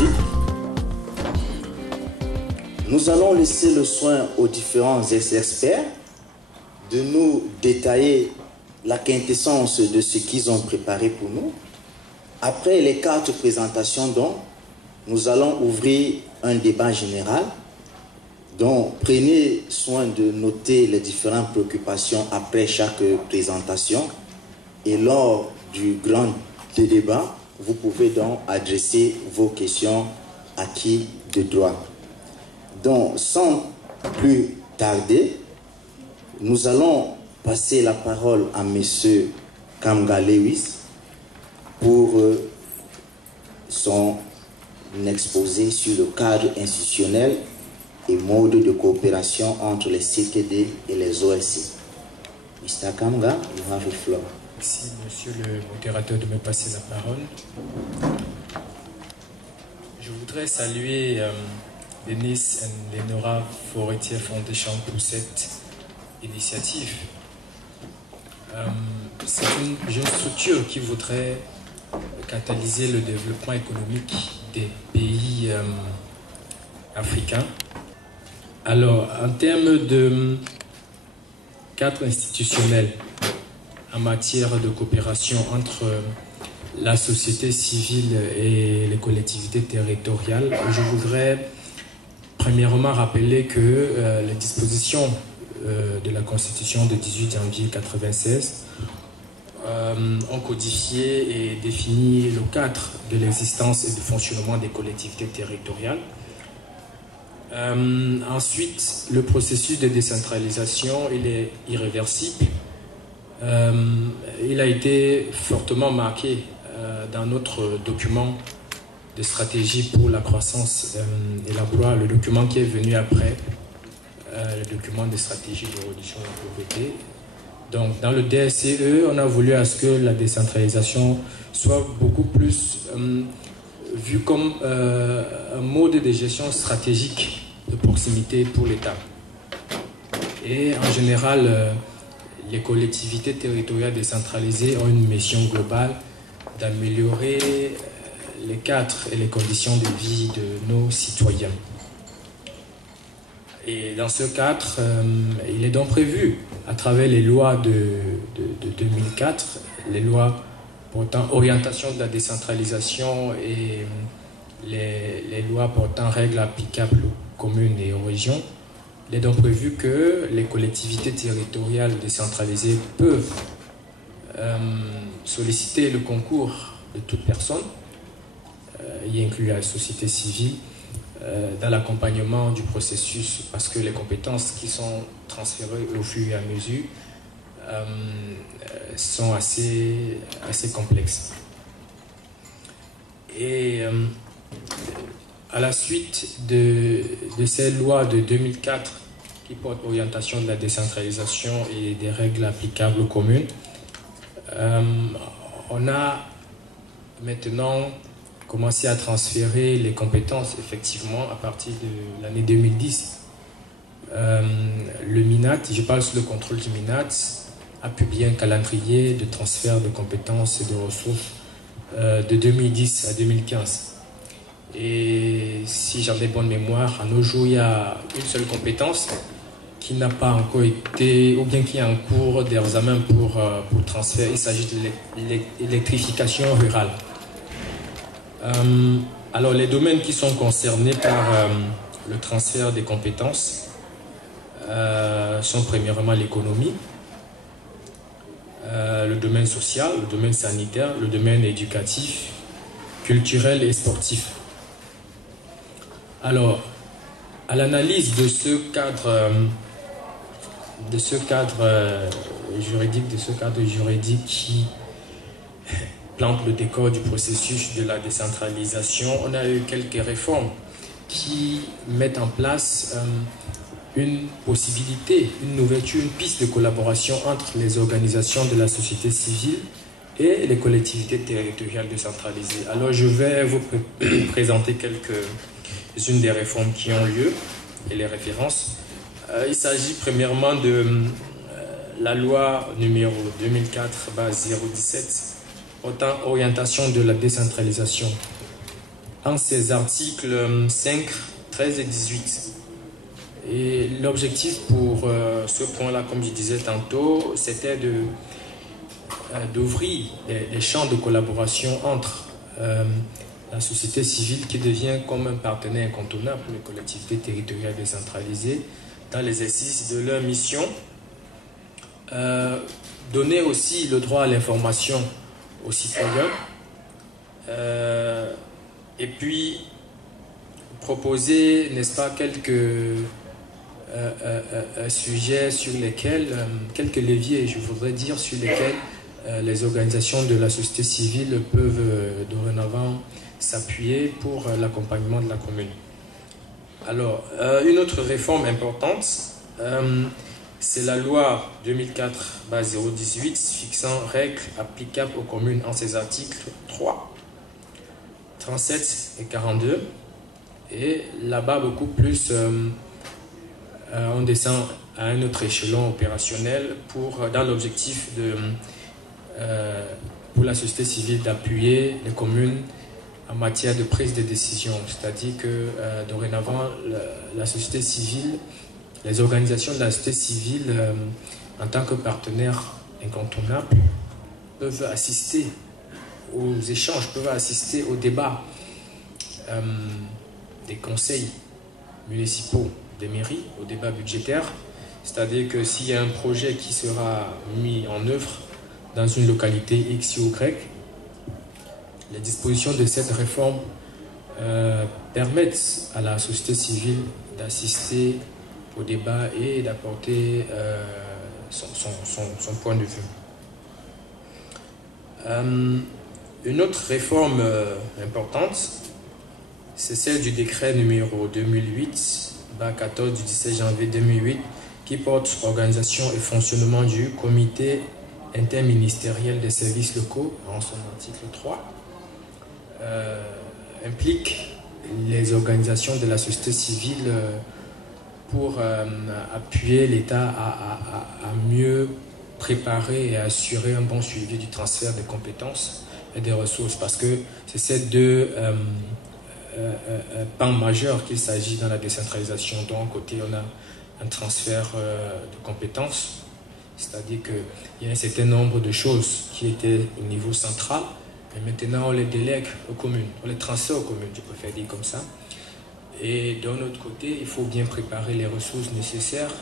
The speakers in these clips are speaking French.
suite, nous allons laisser le soin aux différents experts de nous détailler la quintessence de ce qu'ils ont préparé pour nous. Après les 4 présentations, donc, nous allons ouvrir un débat général. Donc, prenez soin de noter les différentes préoccupations après chaque présentation. Et lors du grand débat, vous pouvez donc adresser vos questions à qui de droit. Donc, sans plus tarder, nous allons passer la parole à M. Kamga Lewis pour son exposé sur le cadre institutionnel et mode de coopération entre les CKD et les OSC. Mr. Kamga, you have the floor. Merci, monsieur le modérateur, de me passer la parole. Je voudrais saluer Denis et Lenora Forestier Foundation pour cette initiative. C'est une jeune structure qui voudrait catalyser le développement économique des pays africains. Alors, en termes de cadre institutionnel en matière de coopération entre la société civile et les collectivités territoriales, je voudrais premièrement rappeler que les dispositions de la Constitution de 18 janvier 1996 ont codifié et défini le cadre de l'existence et du fonctionnement des collectivités territoriales. Ensuite, le processus de décentralisation, il est irréversible. Il a été fortement marqué dans notre document de stratégie pour la croissance et l'emploi, le document qui est venu après le document de stratégie de réduction de la pauvreté. Donc, dans le DSCE, on a voulu à ce que la décentralisation soit beaucoup plus vue comme un mode de gestion stratégique de proximité pour l'État. Et en général, les collectivités territoriales décentralisées ont une mission globale d'améliorer les cadres et les conditions de vie de nos citoyens. Et dans ce cadre, il est donc prévu, à travers les lois de 2004, les lois portant orientation de la décentralisation et les lois portant règles applicables aux communes et aux régions, il est donc prévu que les collectivités territoriales décentralisées peuvent solliciter le concours de toute personne, y inclut la société civile, dans l'accompagnement du processus, parce que les compétences qui sont transférées au fur et à mesure sont assez complexes. Et à la suite de ces lois de 2004 qui portent orientation de la décentralisation et des règles applicables aux communes, on a maintenant commencé à transférer les compétences effectivement à partir de l'année 2010. Le MINAT, je parle sous le contrôle du MINAT, a publié un calendrier de transfert de compétences et de ressources de 2010 à 2015. Et si j'en ai bonne mémoire, à nos jours, il y a une seule compétence qui n'a pas encore été, ou bien qui est en cours d'examen pour transfert. Il s'agit de l'électrification rurale. Alors, les domaines qui sont concernés par le transfert des compétences sont premièrement l'économie, le domaine social, le domaine sanitaire, le domaine éducatif, culturel et sportif. Alors, à l'analyse de ce cadre juridique qui plante le décor du processus de la décentralisation, on a eu quelques réformes qui mettent en place une possibilité, une ouverture, une piste de collaboration entre les organisations de la société civile et les collectivités territoriales décentralisées. Alors je vais vous présenter quelques-unes des réformes qui ont lieu et les références. Il s'agit premièrement de la loi numéro 2004/017 portant orientation de la décentralisation. en ses articles 5, 13 et 18. Et l'objectif pour ce point-là, comme je disais tantôt, c'était d'ouvrir les champs de collaboration entre la société civile, qui devient comme un partenaire incontournable pour les collectivités territoriales décentralisées dans l'exercice de leur mission. Donner aussi le droit à l'information aux citoyens. Et puis proposer, n'est-ce pas, quelques sujets sur lesquels, quelques leviers, je voudrais dire, sur lesquels les organisations de la société civile peuvent dorénavant s'appuyer pour l'accompagnement de la commune. Alors, une autre réforme importante, c'est la loi 2004/018 fixant règles applicables aux communes en ses articles 3, 37 et 42. Et là-bas, beaucoup plus, on descend à un autre échelon opérationnel dans l'objectif pour la société civile d'appuyer les communes en matière de prise de décision. C'est-à-dire que dorénavant, la société civile, les organisations de la société civile, en tant que partenaires incontournables, peuvent assister aux échanges, peuvent assister au débat des conseils municipaux des mairies, au débat budgétaire. C'est-à-dire que s'il y a un projet qui sera mis en œuvre dans une localité X ou Y, les dispositions de cette réforme permettent à la société civile d'assister au débat et d'apporter son point de vue. Une autre réforme importante, c'est celle du décret numéro 2008/14 du 17 janvier 2008 qui porte organisation et fonctionnement du comité interministériel des services locaux en son article 3. Implique les organisations de la société civile pour appuyer l'État à mieux préparer et assurer un bon suivi du transfert des compétences et des ressources, parce que c'est ces deux pans majeurs qu'il s'agit dans la décentralisation. D'un côté, on a un transfert de compétences, c'est-à-dire qu'il y a un certain nombre de choses qui étaient au niveau central, et maintenant on les délègue aux communes, on les transfère aux communes, je préfère dire comme ça. Et d'un autre côté, il faut bien préparer les ressources nécessaires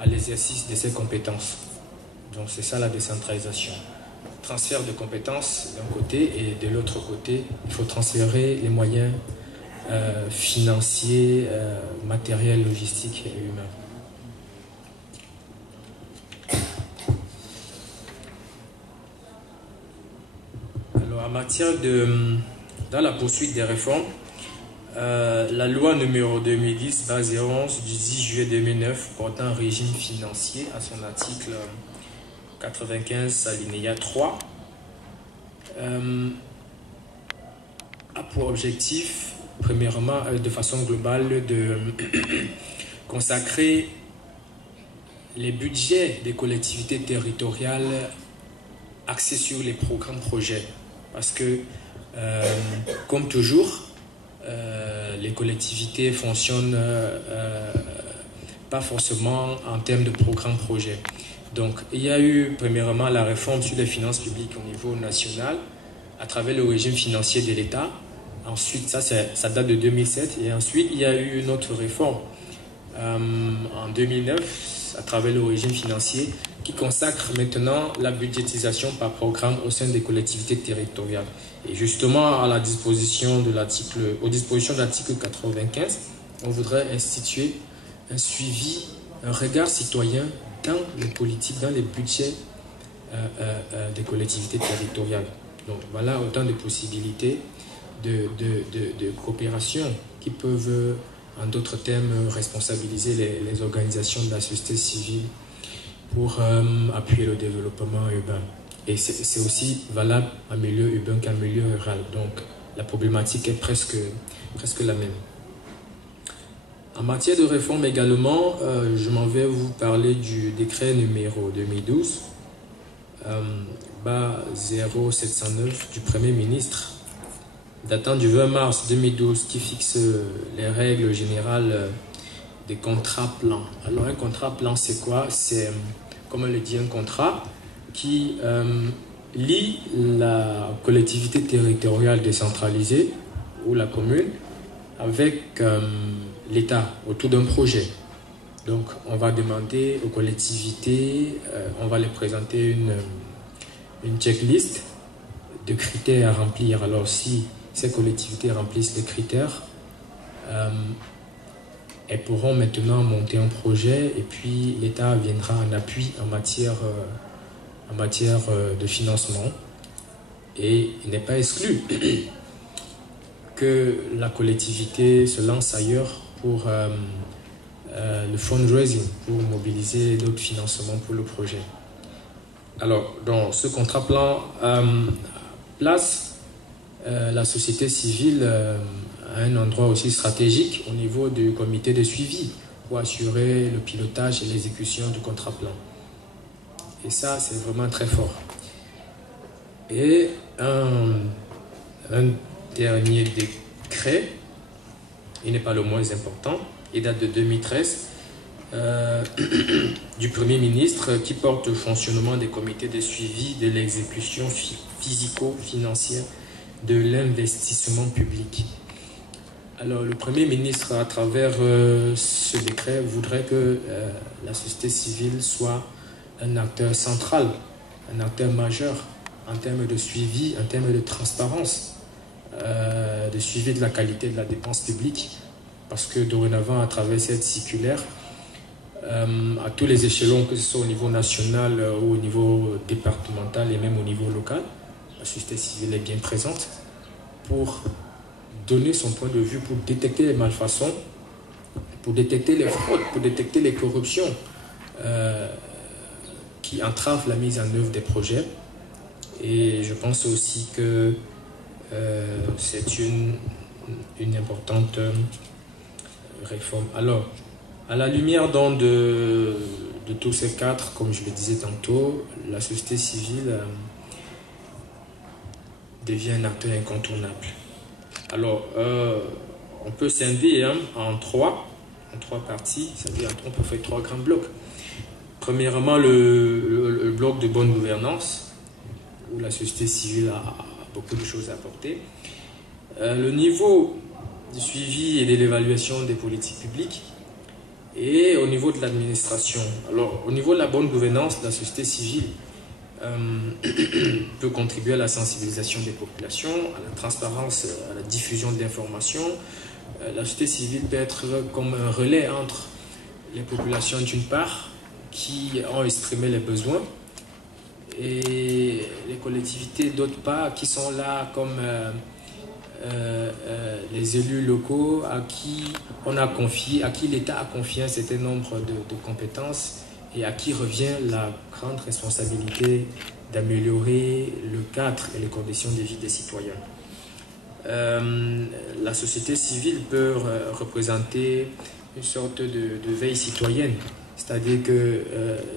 à l'exercice de ces compétences. Donc c'est ça la décentralisation. Transfert de compétences d'un côté, et de l'autre côté, il faut transférer les moyens financiers, matériels, logistiques et humains. Alors en matière dans la poursuite des réformes, la loi numéro 2010/011 du 10 juillet 2009 portant un régime financier à son article 95 alinéa 3 a pour objectif, premièrement, de façon globale, de consacrer les budgets des collectivités territoriales axés sur les programmes projets. Parce que, comme toujours, les collectivités fonctionnent pas forcément en termes de programmes projets. Donc, il y a eu premièrement la réforme sur les finances publiques au niveau national à travers le régime financier de l'État. Ensuite, ça date de 2007. Et ensuite, il y a eu une autre réforme en 2009 à travers le régime financier qui consacre maintenant la budgétisation par programme au sein des collectivités territoriales. Et justement, aux dispositions de l'article 95, on voudrait instituer un suivi, un regard citoyen dans les politiques, dans les budgets des collectivités territoriales. Donc voilà autant de possibilités de coopération qui peuvent, en d'autres termes, responsabiliser les organisations de la société civile pour appuyer le développement urbain. Et c'est aussi valable en milieu urbain qu'en milieu rural. Donc la problématique est presque la même. En matière de réforme également, je m'en vais vous parler du décret numéro 2012/0709 du Premier ministre datant du 20 mars 2012 qui fixe les règles générales des contrats plans. Alors un contrat plan c'est quoi? C'est, comme on le dit, un contrat qui lie la collectivité territoriale décentralisée ou la commune avec l'État autour d'un projet. Donc on va demander aux collectivités, on va les présenter une checklist de critères à remplir. Alors si ces collectivités remplissent les critères, elles pourront maintenant monter un projet et puis l'État viendra en appui en matière de financement. Et il n'est pas exclu que la collectivité se lance ailleurs pour le fundraising, pour mobiliser d'autres financements pour le projet. Alors, dans ce contrat plan place la société civile à un endroit aussi stratégique au niveau du comité de suivi pour assurer le pilotage et l'exécution du contrat plan. Et ça, c'est vraiment très fort. Et un dernier décret, il n'est pas le moins important, il date de 2013, du Premier ministre qui porte le fonctionnement des comités de suivi de l'exécution physico-financière de l'investissement public. Alors le Premier ministre, à travers ce décret, voudrait que la société civile soit un acteur central, un acteur majeur en termes de suivi, en termes de transparence, de suivi de la qualité de la dépense publique, parce que dorénavant, à travers cette circulaire, à tous les échelons, que ce soit au niveau national ou au niveau départemental et même au niveau local, la société civile est bien présente pour donner son point de vue, pour détecter les malfaçons, pour détecter les fraudes, pour détecter les corruptions qui entravent la mise en œuvre des projets. Et je pense aussi que c'est une importante réforme. Alors, à la lumière donc de tous ces quatre, comme je le disais tantôt, la société civile devient un acteur incontournable. Alors, on peut scinder en trois parties, c'est-à-dire on peut faire trois grands blocs. Premièrement, le bloc de bonne gouvernance, où la société civile a beaucoup de choses à apporter. Le niveau du suivi et de l'évaluation des politiques publiques. Et au niveau de l'administration. Alors, au niveau de la bonne gouvernance, la société civile peut contribuer à la sensibilisation des populations, à la transparence, à la diffusion d'informations. La société civile peut être comme un relais entre les populations d'une part, qui ont exprimé les besoins, et les collectivités d'autre part, qui sont là comme les élus locaux à qui l'État a confié un certain nombre de compétences et à qui revient la grande responsabilité d'améliorer le cadre et les conditions de vie des citoyens. La société civile peut représenter une sorte de veille citoyenne, c'est-à-dire que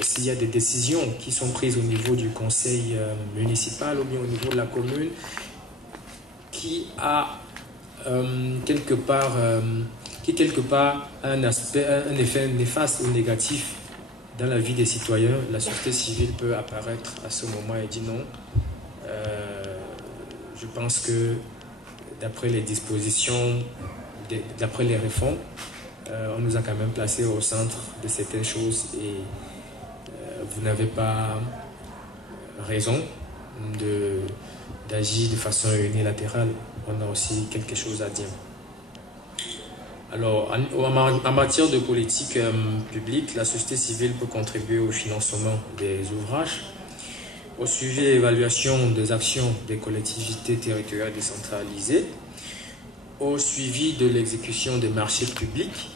s'il y a des décisions qui sont prises au niveau du conseil municipal ou bien au niveau de la commune, qui a quelque part un effet néfaste ou négatif dans la vie des citoyens, la société civile peut apparaître à ce moment et dire non. Je pense que d'après les dispositions, d'après les réformes, on nous a quand même placés au centre de certaines choses et vous n'avez pas raison d'agir de façon unilatérale. On a aussi quelque chose à dire. Alors, en matière de politique publique, la société civile peut contribuer au financement des ouvrages, au suivi et évaluation des actions des collectivités territoriales décentralisées, au suivi de l'exécution des marchés publics.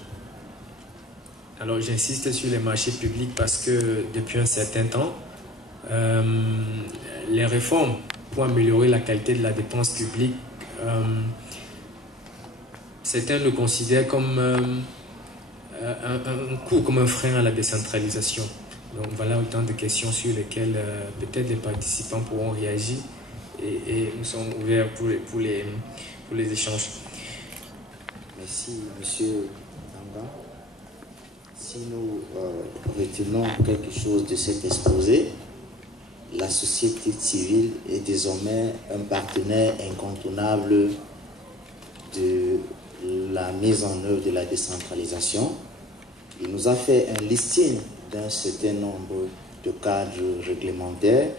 Alors, j'insiste sur les marchés publics parce que depuis un certain temps, les réformes pour améliorer la qualité de la dépense publique, certains le considèrent comme un coût, comme un frein à la décentralisation. Donc voilà autant de questions sur lesquelles peut-être les participants pourront réagir et nous sommes ouverts pour pour les échanges. Merci, Monsieur Nanga. Si nous retenons quelque chose de cet exposé, la société civile est désormais un partenaire incontournable de la mise en œuvre de la décentralisation. Il nous a fait un listing d'un certain nombre de cadres réglementaires